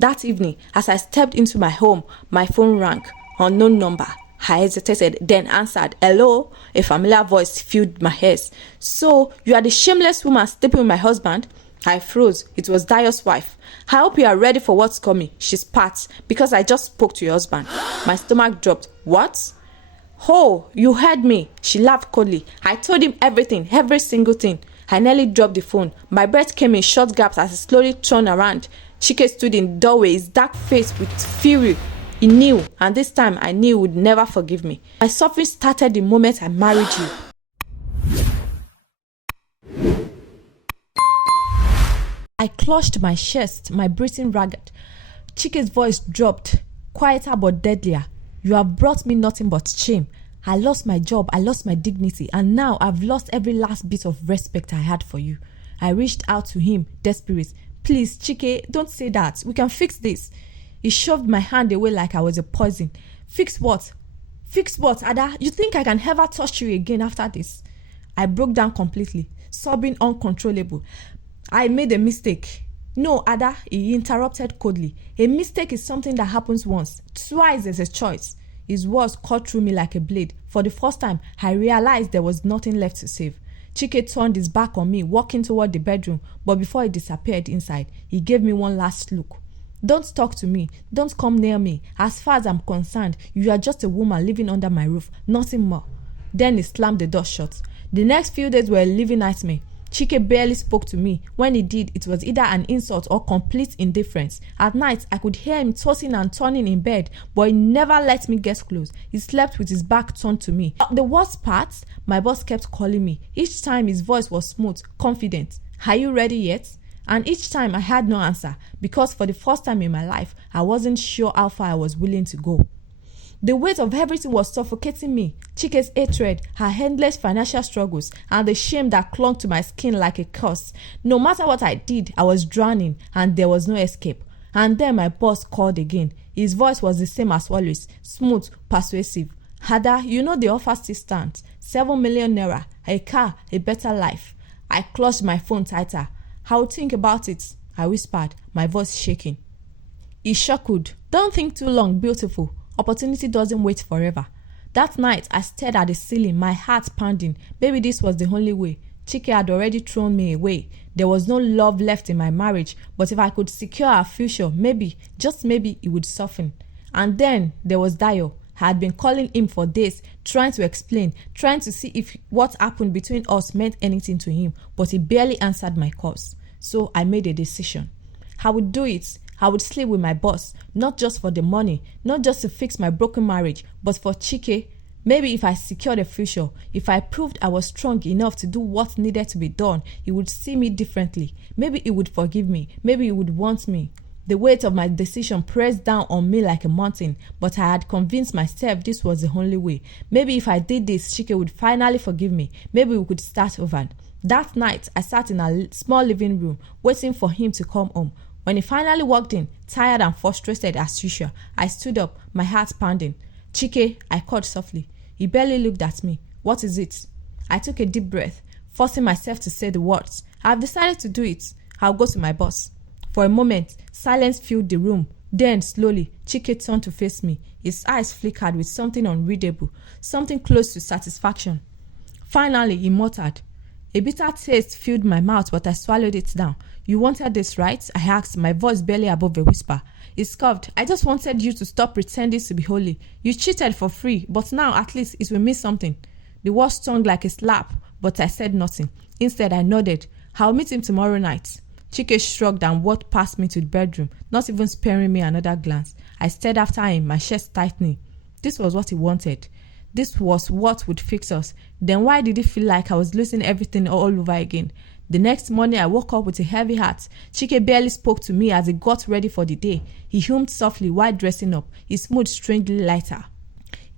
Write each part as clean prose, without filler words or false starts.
That evening, as I stepped into my home, my phone rang. Unknown number. I hesitated, then answered. Hello? A familiar voice filled my ears. So, you are the shameless woman sleeping with my husband? I froze. It was Dayo's wife. I hope you are ready for what's coming. She spat, because I just spoke to your husband. My stomach dropped. What? Oh, you heard me. She laughed coldly. I told him everything, every single thing. I nearly dropped the phone. My breath came in short gaps as I slowly turned around. Chike stood in the doorway, his dark face with fury. He knew, and this time I knew he would never forgive me. My suffering started the moment I married you. I clutched my chest, my breathing ragged. Chike's voice dropped, quieter but deadlier. You have brought me nothing but shame. I lost my job, I lost my dignity, and now I've lost every last bit of respect I had for you. I reached out to him, desperate. Please, Chike, don't say that. We can fix this. He shoved my hand away like I was a poison. Fix what? Fix what, Ada? You think I can ever touch you again after this? I broke down completely, sobbing uncontrollable. I made a mistake. No, Ada, he interrupted coldly. A mistake is something that happens once. Twice there's a choice. His words cut through me like a blade. For the first time, I realized there was nothing left to save. Chike turned his back on me, walking toward the bedroom, but before he disappeared inside, he gave me one last look. Don't talk to me. Don't come near me. As far as I'm concerned, you are just a woman living under my roof, nothing more. Then he slammed the door shut. The next few days were a living nightmare. Chike barely spoke to me. When he did, it was either an insult or complete indifference. At night, I could hear him tossing and turning in bed, but he never let me get close. He slept with his back turned to me. The worst part, my boss kept calling me. Each time his voice was smooth, confident. Are you ready yet? And each time I had no answer, because for the first time in my life, I wasn't sure how far I was willing to go. The weight of everything was suffocating me. Chike's hatred, her endless financial struggles, and the shame that clung to my skin like a curse. No matter what I did, I was drowning, and there was no escape. And then my boss called again. His voice was the same as always, smooth, persuasive. Ada, you know the offer still stands. 7 million naira, a car, a better life. I clutched my phone tighter. I'll think about it, I whispered, my voice shaking. He chuckled. Don't think too long, beautiful. Opportunity doesn't wait forever. That night, I stared at the ceiling, my heart pounding. Maybe this was the only way. Chike had already thrown me away. There was no love left in my marriage, but if I could secure our future, maybe, just maybe, it would soften. And then there was Dayo. I had been calling him for days, trying to explain, trying to see if what happened between us meant anything to him, but he barely answered my calls. So I made a decision. I would do it. I would sleep with my boss, not just for the money, not just to fix my broken marriage, but for Chike. Maybe if I secured a future, if I proved I was strong enough to do what needed to be done, he would see me differently. Maybe he would forgive me. Maybe he would want me. The weight of my decision pressed down on me like a mountain, but I had convinced myself this was the only way. Maybe if I did this, Chike would finally forgive me. Maybe we could start over. That night, I sat in a small living room, waiting for him to come home. When he finally walked in, tired and frustrated as usual, I stood up, my heart pounding. Chike, I called softly. He barely looked at me. What is it? I took a deep breath, forcing myself to say the words. I've decided to do it. I'll go to my boss. For a moment, silence filled the room. Then, slowly, Chike turned to face me. His eyes flickered with something unreadable, something close to satisfaction. Finally, he muttered. A bitter taste filled my mouth, but I swallowed it down. You wanted this, right? I asked, my voice barely above a whisper. He scoffed. I just wanted you to stop pretending to be holy. You cheated for free, but now at least it will mean something. The words stung like a slap, but I said nothing. Instead, I nodded. I'll meet him tomorrow night. Chike shrugged and walked past me to the bedroom, not even sparing me another glance. I stared after him, my chest tightening. This was what he wanted. This was what would fix us. Then why did it feel like I was losing everything all over again? The next morning, I woke up with a heavy heart. Chike barely spoke to me as he got ready for the day. He hummed softly while dressing up, his mood strangely lighter.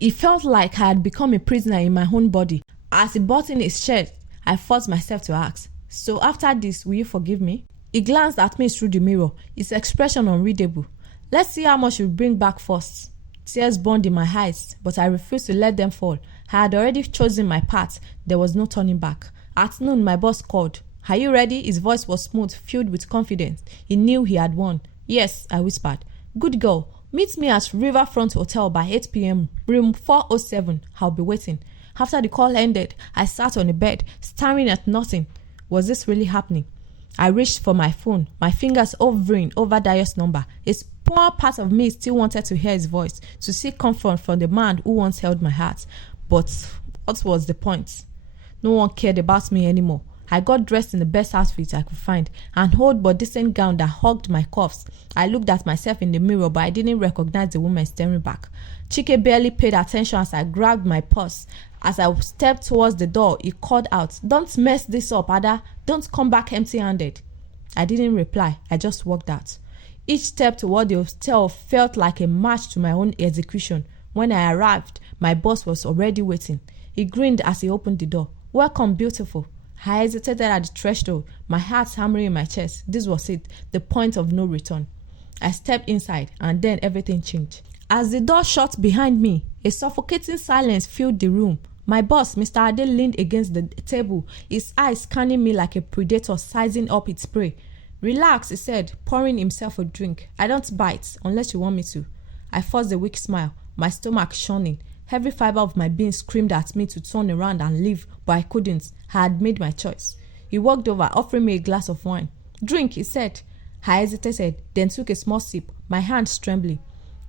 It felt like I had become a prisoner in my own body. As he buttoned his shirt, I forced myself to ask, so after this, will you forgive me? He glanced at me through the mirror, his expression unreadable. Let's see how much you bring back first. Tears burned in my eyes, but I refused to let them fall. I had already chosen my path. There was no turning back. At noon, my boss called. Are you ready? His voice was smooth, filled with confidence. He knew he had won. Yes, I whispered. Good girl, meet me at Riverfront Hotel by 8 p.m. Room 407. I'll be waiting. After the call ended, I sat on the bed, staring at nothing. Was this really happening? I reached for my phone, my fingers hovering over Dio's number. A small part of me still wanted to hear his voice, to seek comfort from the man who once held my heart. But what was the point? No one cared about me anymore. I got dressed in the best outfit I could find, an old but decent gown that hugged my cuffs. I looked at myself in the mirror, but I didn't recognize the woman staring back. Chike barely paid attention as I grabbed my purse. As I stepped towards the door, he called out, "Don't mess this up, Ada. Don't come back empty-handed." I didn't reply. I just walked out. Each step toward the hotel felt like a march to my own execution. When I arrived, my boss was already waiting. He grinned as he opened the door. "Welcome, beautiful." I hesitated at the threshold, my heart hammering in my chest. This was it, the point of no return. I stepped inside, and then everything changed. As the door shut behind me, a suffocating silence filled the room. My boss, Mr. Ade, leaned against the table, his eyes scanning me like a predator sizing up its prey. "Relax," he said, pouring himself a drink. "I don't bite, unless you want me to." I forced a weak smile, my stomach churning. Every fiber of my being screamed at me to turn around and leave, but I couldn't. I had made my choice. He walked over, offering me a glass of wine. "Drink," he said. I hesitated, then took a small sip, my hands trembling.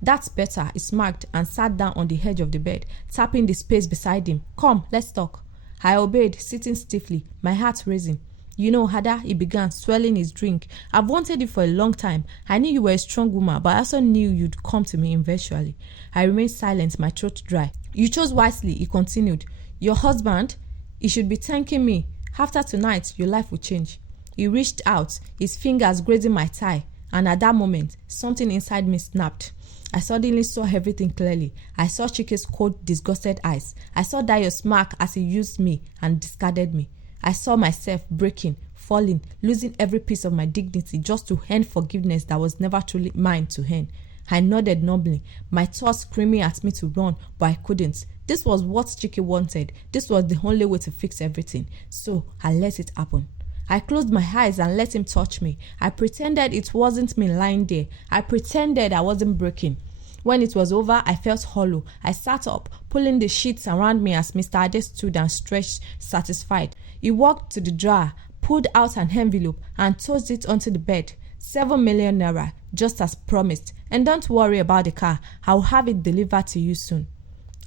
"That's better," he smirked and sat down on the edge of the bed, tapping the space beside him. "Come, let's talk." I obeyed, sitting stiffly, my heart racing. "You know, Ada," he began, swelling his drink. "I've wanted you for a long time. I knew you were a strong woman, but I also knew you'd come to me eventually." I remained silent, my throat dry. "You chose wisely," he continued. "Your husband, he should be thanking me. After tonight, your life will change." He reached out, his fingers grazing my thigh, and at that moment, something inside me snapped. I suddenly saw everything clearly. I saw Chike's cold, disgusted eyes. I saw Dio smirk as he used me and discarded me. I saw myself breaking, falling, losing every piece of my dignity just to earn forgiveness that was never truly mine to earn. I nodded numbly, my thoughts screaming at me to run, but I couldn't. This was what Chike wanted. This was the only way to fix everything. So I let it happen. I closed my eyes and let him touch me. I pretended it wasn't me lying there. I pretended I wasn't breaking. When it was over, I felt hollow. I sat up, pulling the sheets around me as Mr. Ade stood and stretched, satisfied. He walked to the drawer, pulled out an envelope, and tossed it onto the bed. 7 million naira, just as promised. "And don't worry about the car. I'll have it delivered to you soon."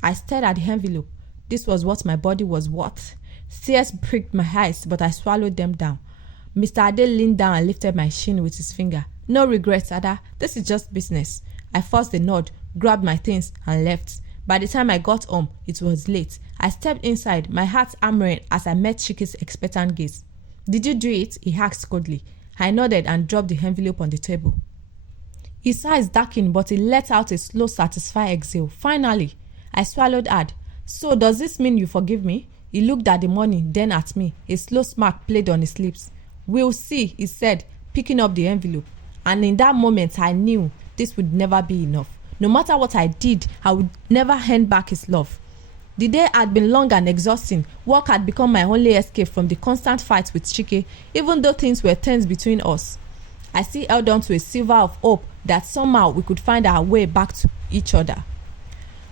I stared at the envelope. This was what my body was worth. Tears pricked my eyes, but I swallowed them down. Mr. Ade leaned down and lifted my chin with his finger. "No regrets, Ada. This is just business." I forced a nod, grabbed my things, and left. By the time I got home, it was late. I stepped inside, my heart hammering as I met Chike's expectant gaze. "Did you do it?" he asked coldly. I nodded and dropped the envelope on the table. His eyes darkened, but he let out a slow, satisfied exhale. "Finally." I swallowed hard. "So does this mean you forgive me?" He looked at the money, then at me. A slow smirk played on his lips. "We'll see," he said, picking up the envelope. And in that moment, I knew this would never be enough. No matter what I did, I would never hand back his love. The day had been long and exhausting. Work had become my only escape from the constant fight with Chike, even though things were tense between us. I still held on to a sliver of hope that somehow we could find our way back to each other.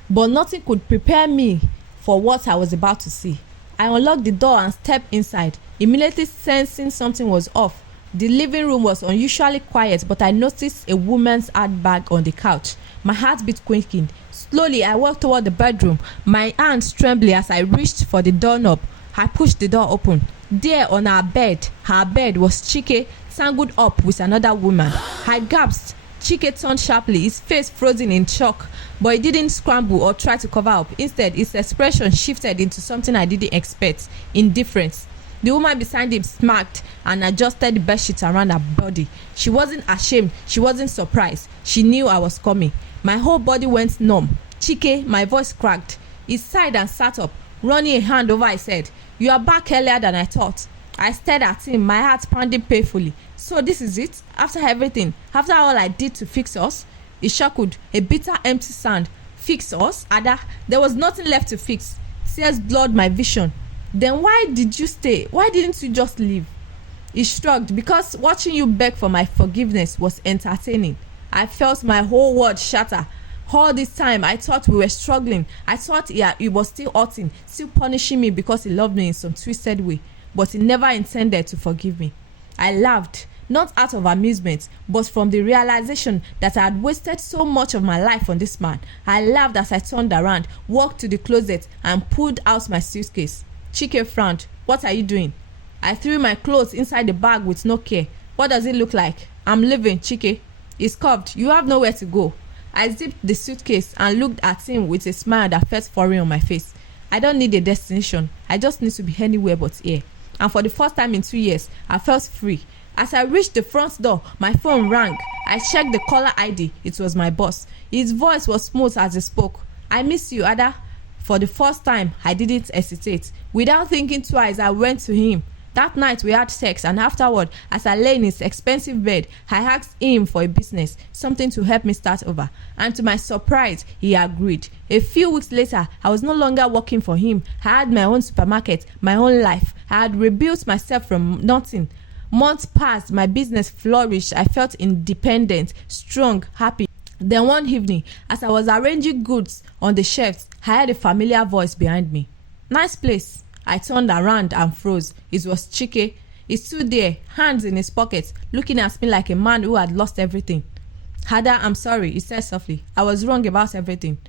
But nothing could prepare me for what I was about to see. I unlocked the door and stepped inside, immediately sensing something was off. The living room was unusually quiet, but I noticed a woman's handbag on the couch. My heartbeat quaking. Slowly, I walked toward the bedroom, my hands trembling as I reached for the doorknob. I pushed the door open. There on her bed was Chike, tangled up with another woman. I gasped. Chike turned sharply, his face frozen in shock, but he didn't scramble or try to cover up. Instead, his expression shifted into something I didn't expect: indifference. The woman beside him smirked and adjusted the bedsheet around her body. She wasn't ashamed. She wasn't surprised. She knew I was coming. My whole body went numb. "Chike," my voice cracked. He sighed and sat up, running a hand over his head. "You are back earlier than I thought." I stared at him, my heart pounding painfully. "So this is it? After everything? After all I did to fix us?" He chuckled, a bitter, empty sound. "Fix us, Ada? There was nothing left to fix." Tears blurred my vision. "Then why did you stay? Why didn't you just leave?" He shrugged because watching you beg for my forgiveness was entertaining. I felt my whole world shatter. All this time, I thought we were struggling. I thought he was still hurting, still punishing me because he loved me in some twisted way. But he never intended to forgive me. I laughed, not out of amusement, but from the realization that I had wasted so much of my life on this man. I laughed as I turned around, walked to the closet, and pulled out my suitcase. Chike frowned. "What are you doing?" I threw my clothes inside the bag with no care. "What does it look like?" "I'm leaving, Chike." He scoffed. "You have nowhere to go." I zipped the suitcase and looked at him with a smile that felt foreign on my face. I don't need a destination. I just need to be anywhere but here. And for the first time in 2 years, I felt free. As I reached the front door, my phone rang. I checked the caller ID. It was my boss. His voice was smooth as he spoke. "I miss you, Ada." For the first time, I didn't hesitate. Without thinking twice, I went to him. That night we had sex, and afterward, as I lay in his expensive bed, I asked him for a business, something to help me start over. And to my surprise, he agreed. A few weeks later, I was no longer working for him. I had my own supermarket, my own life. I had rebuilt myself from nothing. Months passed, my business flourished. I felt independent, strong, happy. Then one evening, as I was arranging goods on the shelves, I heard a familiar voice behind me. "Nice place." I turned around and froze. It was Chike. He stood there, hands in his pockets, looking at me like a man who had lost everything. "Ada, I'm sorry," he said softly. "I was wrong about everything."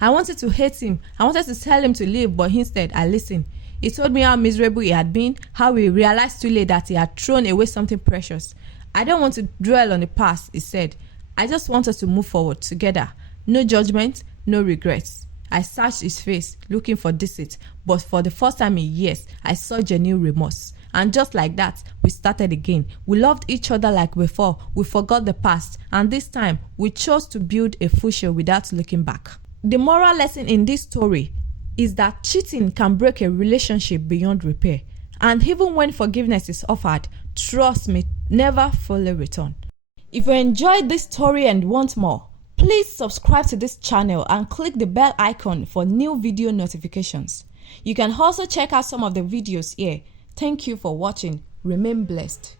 I wanted to hate him. I wanted to tell him to leave, but instead I listened. He told me how miserable he had been, how he realized too late that he had thrown away something precious. "I don't want to dwell on the past," he said. "I just want us to move forward together. No judgment, no regrets." I searched his face, looking for deceit, but for the first time in years, I saw genuine remorse. And just like that, we started again. We loved each other like before. We forgot the past, and this time, we chose to build a future without looking back. The moral lesson in this story is that cheating can break a relationship beyond repair. And even when forgiveness is offered, trust me, never fully return. If you enjoyed this story and want more, please subscribe to this channel and click the bell icon for new video notifications. You can also check out some of the videos here. Thank you for watching. Remain blessed.